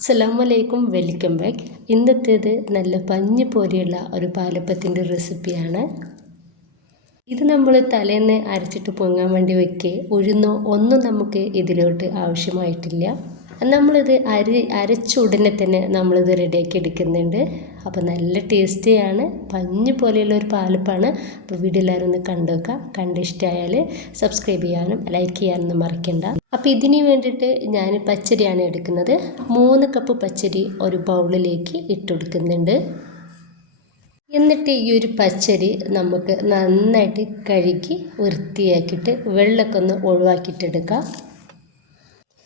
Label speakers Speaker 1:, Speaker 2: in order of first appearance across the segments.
Speaker 1: അസ്സലാമലൈക്കും. Welcome back. ഇന്നത്തേത് നല്ല പഞ്ഞ് പോലെയുള്ള ഒരു പാലപ്പത്തിന്റെ റെസിപ്പിയാണ്. ഇത് നമ്മൾ തലേന്ന് അരച്ചിട്ട് പൊങ്ങാൻ വേണ്ടി വെക്കുക ഉഴുന്നോ ഒന്നും നമുക്ക് ഇതിലോട്ട് ആവശ്യമായിട്ടില്ല. നമ്മളിത് അരി അരച്ച ഉടനെ തന്നെ നമ്മളിത് റെഡിയാക്കി എടുക്കുന്നുണ്ട്. അപ്പോൾ നല്ല ടേസ്റ്റിയാണ് പഞ്ഞ് പോലെയുള്ള ഒരു പാലപ്പാണ്. അപ്പോൾ വീഡിയോ എല്ലാവരും ഒന്ന് കണ്ടു കണ്ട് കണ്ടിഷ്ടമായാൽ സബ്സ്ക്രൈബ് ചെയ്യാനും ലൈക്ക് ചെയ്യാനൊന്നും മറക്കണ്ട. അപ്പോൾ ഇതിന് വേണ്ടിയിട്ട് ഞാൻ പച്ചരിയാണ് എടുക്കുന്നത്. മൂന്ന് കപ്പ് പച്ചരി ഒരു ബൗളിലേക്ക് ഇട്ടുകൊടുക്കുന്നുണ്ട് എന്നിട്ട് ഈ ഒരു പച്ചരി നമുക്ക് നന്നായിട്ട് കഴുകി വൃത്തിയാക്കിയിട്ട് വെള്ളമൊക്കെ ഒന്ന് ഒഴിവാക്കിയിട്ടെടുക്കാം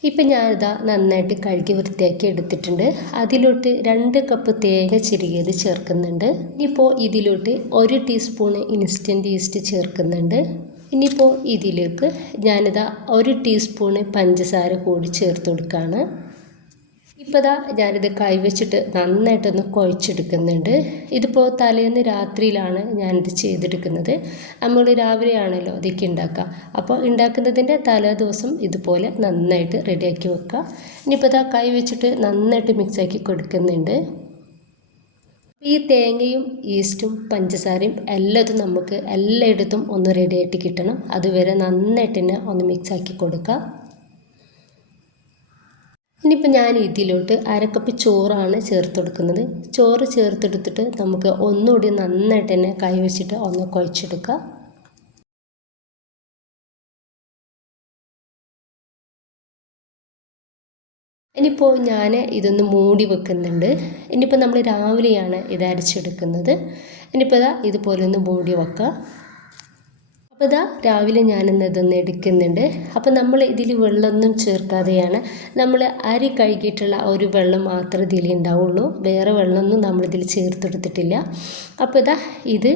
Speaker 1: ഇപ്പം ഞാനിതാ നന്നായിട്ട് കഴുകി വൃത്തിയാക്കി എടുത്തിട്ടുണ്ട്. അതിലോട്ട് രണ്ട് കപ്പ് തേങ്ങ ചിരുകിയത് ചേർക്കുന്നുണ്ട്. ഇനിയിപ്പോൾ ഇതിലോട്ട് ഒരു ടീസ്പൂൺ ഇൻസ്റ്റന്റ് ഈസ്റ്റ് ചേർക്കുന്നുണ്ട്. ഇനിയിപ്പോൾ ഇതിലേക്ക് ഞാനിതാ ഒരു ടീസ്പൂണ് പഞ്ചസാര കൂടി ചേർത്ത് കൊടുക്കുകയാണ് ഇപ്പോൾ ഞാനിത് കൈവച്ചിട്ട് നന്നായിട്ടൊന്ന് കുഴച്ചെടുക്കുന്നുണ്ട്. ഇതിപ്പോൾ തലേന്ന് രാത്രിയിലാണ് ഞാനിത് ചെയ്തെടുക്കുന്നത്. നമ്മൾ രാവിലെയാണല്ലോ ഇതൊക്കെ ഉണ്ടാക്കുക അപ്പോൾ ഉണ്ടാക്കുന്നതിന്റെ തലേ ദിവസം ഇതുപോലെ നന്നായിട്ട് റെഡിയാക്കി വെക്കുക ഇനിയിപ്പോൾ ഇതാ കൈ വെച്ചിട്ട് നന്നായിട്ട് മിക്സാക്കി കൊടുക്കുന്നുണ്ട്. ഈ തേങ്ങയും ഈസ്റ്റും പഞ്ചസാരയും എല്ലാതും നമുക്ക് എല്ലായിടത്തും ഒന്ന് റെഡിയായിട്ട് കിട്ടണം. അതുവരെ നന്നായിട്ട് തന്നെ ഒന്ന് മിക്സാക്കി കൊടുക്കുക ഇനിയിപ്പോൾ ഞാൻ ഇതിലോട്ട് അരക്കപ്പ് ചോറാണ് ചേർത്ത് കൊടുക്കുന്നത് ചോറ് ചേർത്തെടുത്തിട്ട് നമുക്ക് ഒന്നുകൂടി നന്നായിട്ട് തന്നെ കൈവച്ചിട്ട് ഒന്ന് കുഴച്ചെടുക്കുക ഇനിയിപ്പോൾ ഞാൻ ഇതൊന്ന് മൂടി വെക്കുന്നുണ്ട്. ഇനിയിപ്പോൾ നമ്മൾ രാവിലെയാണ് ഇത് അരച്ചെടുക്കുന്നത്. ഇനിയിപ്പോൾ ഇതാ ഇതുപോലെ ഒന്ന് മൂടി വെക്കുക അപ്പോൾ ഇതാ രാവിലെ ഞാനിന്ന് ഇതൊന്ന് എടുക്കുന്നുണ്ട്. അപ്പോൾ നമ്മൾ ഇതിൽ വെള്ളമൊന്നും ചേർക്കാതെയാണ് നമ്മൾ അരി കഴുകിയിട്ടുള്ള ഒരു വെള്ളം മാത്രമേ ഇതിൽ ഉണ്ടാവുള്ളൂ. വേറെ വെള്ളമൊന്നും നമ്മളിതിൽ ചേർത്തെടുത്തിട്ടില്ല. അപ്പോൾ ഇതാ ഇത്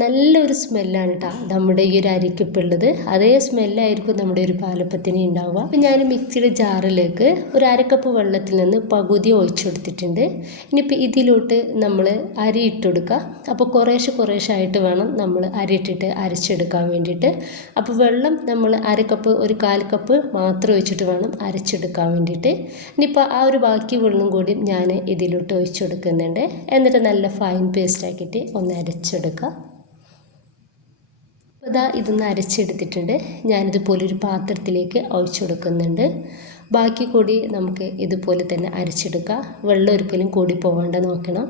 Speaker 1: നല്ലൊരു സ്മെല്ലാണ് കേട്ടോ നമ്മുടെ ഈ ഒരു അരിക്കപ്പുള്ളത്. അതേ സ്മെല്ലായിരിക്കും നമ്മുടെ ഒരു പാലപ്പത്തിന് ഉണ്ടാവുക. അപ്പം ഞാൻ മിക്സിയുടെ ജാറിലേക്ക് ഒരു അരക്കപ്പ് വെള്ളത്തിൽ നിന്ന് പകുതി ഒഴിച്ചെടുത്തിട്ടുണ്ട് ഇനിയിപ്പോൾ ഇതിലോട്ട് നമ്മൾ അരി ഇട്ടെടുക്കുക അപ്പോൾ കുറേശ്ശെ ആയിട്ട് വേണം നമ്മൾ അരി ഇട്ടിട്ട് അരച്ചെടുക്കാൻ വേണ്ടിയിട്ട്. അപ്പോൾ വെള്ളം നമ്മൾ അരക്കപ്പ് ഒരു കാൽ കപ്പ് മാത്രം ഒഴിച്ചിട്ട് വേണം അരച്ചെടുക്കാൻ വേണ്ടിയിട്ട്. ഇനിയിപ്പോൾ ആ ഒരു ബാക്കി വെള്ളം കൂടി ഞാൻ ഇതിലോട്ട് ഒഴിച്ചു കൊടുക്കുന്നുണ്ട്. എന്നിട്ട് നല്ല ഫൈൻ പേസ്റ്റ് ആക്കിയിട്ട് ഒന്ന് അരച്ചെടുക്കുക ഇതാ ഇതൊന്ന് അരച്ചെടുത്തിട്ടുണ്ട്. ഞാനിതുപോലെ ഒരു പാത്രത്തിലേക്ക് ഒഴിച്ചു കൊടുക്കുന്നുണ്ട്. ബാക്കി കൂടി നമുക്ക് ഇതുപോലെ തന്നെ അരച്ചെടുക്കുക വെള്ളം ഒരിക്കലും കൂടി പോകേണ്ട നോക്കണം.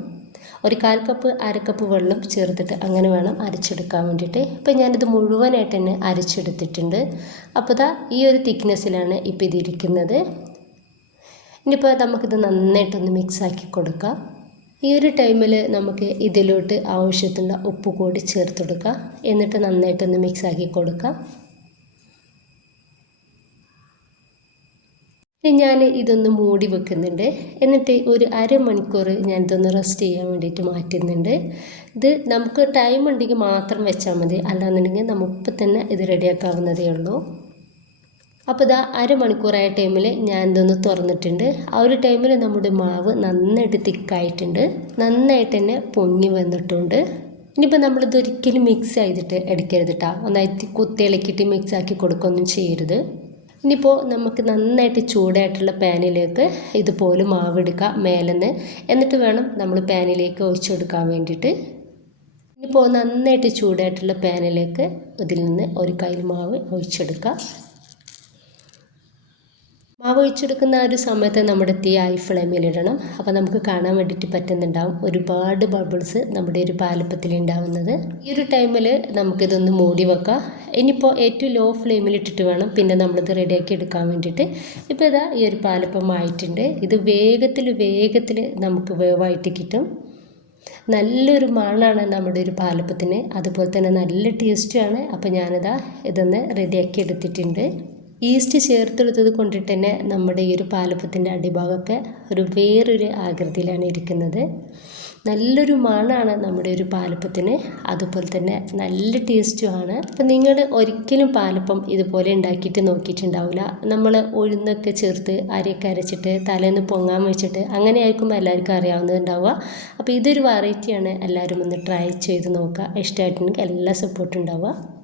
Speaker 1: ഒരു കാൽ കപ്പ് അരക്കപ്പ് വെള്ളം ചേർത്തിട്ട് അങ്ങനെ വേണം അരച്ചെടുക്കാൻ വേണ്ടിയിട്ട്. ഇപ്പം ഞാനിത് മുഴുവനായിട്ട് തന്നെ അരച്ചെടുത്തിട്ടുണ്ട്. അപ്പോൾ ഇതാ ഈ ഒരു തിക്നെസ്സിലാണ് ഇപ്പോൾ ഇതിരിക്കുന്നത്. ഇനിയിപ്പോൾ നമുക്കിത് നന്നായിട്ടൊന്ന് മിക്സാക്കി കൊടുക്കാം. ഈ ഒരു ടൈമിൽ നമുക്ക് ഇതിലോട്ട് ആവശ്യത്തിനുള്ള ഉപ്പ് കൂടി ചേർത്ത് കൊടുക്കുക എന്നിട്ട് നന്നായിട്ടൊന്ന് മിക്സ് ആക്കി കൊടുക്കുക ഞാൻ ഇതൊന്ന് മൂടി വെക്കുന്നുണ്ട്. എന്നിട്ട് ഒരു അരമണിക്കൂർ ഞാൻ ഇതൊന്ന് റെസ്റ്റ് ചെയ്യാൻ വേണ്ടിയിട്ട് മാറ്റുന്നുണ്ട്. ഇത് നമുക്ക് ടൈം ഉണ്ടെങ്കിൽ മാത്രം വെച്ചാൽ മതി. അല്ലാന്നുണ്ടെങ്കിൽ നമുക്ക് തന്നെ ഇത് റെഡിയാക്കാവുന്നതേ ഉള്ളൂ. അപ്പോൾ ഇതാ അരമണിക്കൂറായ ടൈമിൽ ഞാൻ ഇതൊന്ന് തുറന്നിട്ടുണ്ട്. ആ ഒരു ടൈമിൽ നമ്മുടെ മാവ് നന്നായിട്ട് തിക്കായിട്ടുണ്ട്. നന്നായിട്ട് തന്നെ പൊങ്ങി വന്നിട്ടുണ്ട്. ഇനിയിപ്പോൾ നമ്മളിത് ഒരിക്കലും മിക്സ് ചെയ്തിട്ട് എടുക്കരുത് കേട്ടോ ഒന്നായിട്ട് കുത്തിയിളക്കിയിട്ട് മിക്സ് ആക്കി കൊടുക്കുകയൊന്നും ചെയ്യരുത്. ഇനിയിപ്പോൾ നമുക്ക് നന്നായിട്ട് ചൂടായിട്ടുള്ള പാനിലേക്ക് ഇതുപോലെ മാവ് മാവെടുക്കുക മേലെന്ന്. എന്നിട്ട് വേണം നമ്മൾ പാനിലേക്ക് ഒഴിച്ചു കൊടുക്കാൻ വേണ്ടിയിട്ട്. ഇനിയിപ്പോൾ നന്നായിട്ട് ചൂടായിട്ടുള്ള പാനിലേക്ക് ഇതിൽ നിന്ന് ഒരു കയ്യിൽ മാവ് ഒഴിച്ചെടുക്കുക മാവ് ഒഴിച്ചെടുക്കുന്ന ആ ഒരു സമയത്ത് നമ്മുടെ തീ ഹൈ ഫ്ലെയിമിലിടണം അപ്പോൾ നമുക്ക് കാണാൻ വേണ്ടിയിട്ട് പറ്റുന്നുണ്ടാവും ഒരുപാട് ബബിൾസ് നമ്മുടെ ഒരു പാലപ്പത്തിൽ ഉണ്ടാവുന്നത്. ഈ ഒരു ടൈമിൽ നമുക്കിതൊന്ന് മൂടി വെക്കാം. ഇനിയിപ്പോൾ ഏറ്റവും ലോ ഫ്ലെയിമിൽ ഇട്ടിട്ട് വേണം. പിന്നെ നമ്മളിത് റെഡിയാക്കി എടുക്കാൻ വേണ്ടിയിട്ട്. ഇപ്പോൾ ഇതാ ഈ ഒരു പാലപ്പം ആയിട്ടുണ്ട് ഇത് വേഗത്തിൽ വേഗത്തിൽ നമുക്ക് വേവായിട്ട് കിട്ടും. നല്ലൊരു മണമാണ് നമ്മുടെ ഒരു പാലപ്പത്തിന്. അതുപോലെ തന്നെ നല്ല ടേസ്റ്റുമാണ് അപ്പോൾ ഞാനിതാ ഇതൊന്ന് റെഡിയാക്കി എടുത്തിട്ടുണ്ട്. ഈസ്റ്റ് ചേർത്തെടുത്തത് കൊണ്ടിട്ട് തന്നെ നമ്മുടെ ഈ ഒരു പാലപ്പത്തിന്റെ അടിഭാഗമൊക്കെ ഒരു വേറൊരു ആകൃതിയിലാണ് ഇരിക്കുന്നത്. നല്ലൊരു മണമാണ് നമ്മുടെ ഒരു പാലപ്പത്തിന്. അതുപോലെ തന്നെ നല്ല ടേസ്റ്റുമാണ് അപ്പം നിങ്ങൾ ഒരിക്കലും പാലപ്പം ഇതുപോലെ ഉണ്ടാക്കിയിട്ട് നോക്കിയിട്ടുണ്ടാവില്ല നമ്മൾ ഉഴുന്നൊക്കെ ചേർത്ത് അരിയൊക്കെ അരച്ചിട്ട് തലേന്ന് പൊങ്ങാൻ വെച്ചിട്ട് അങ്ങനെ എല്ലാവർക്കും അറിയാവുന്നതുണ്ടാവുക. അപ്പോൾ ഇതൊരു വെറൈറ്റിയാണ് എല്ലാവരും ഒന്ന് ട്രൈ ചെയ്ത് നോക്കുക. ഇഷ്ടമായിട്ടുണ്ടെങ്കിൽ എല്ലാ സപ്പോർട്ടും ഉണ്ടാവുക.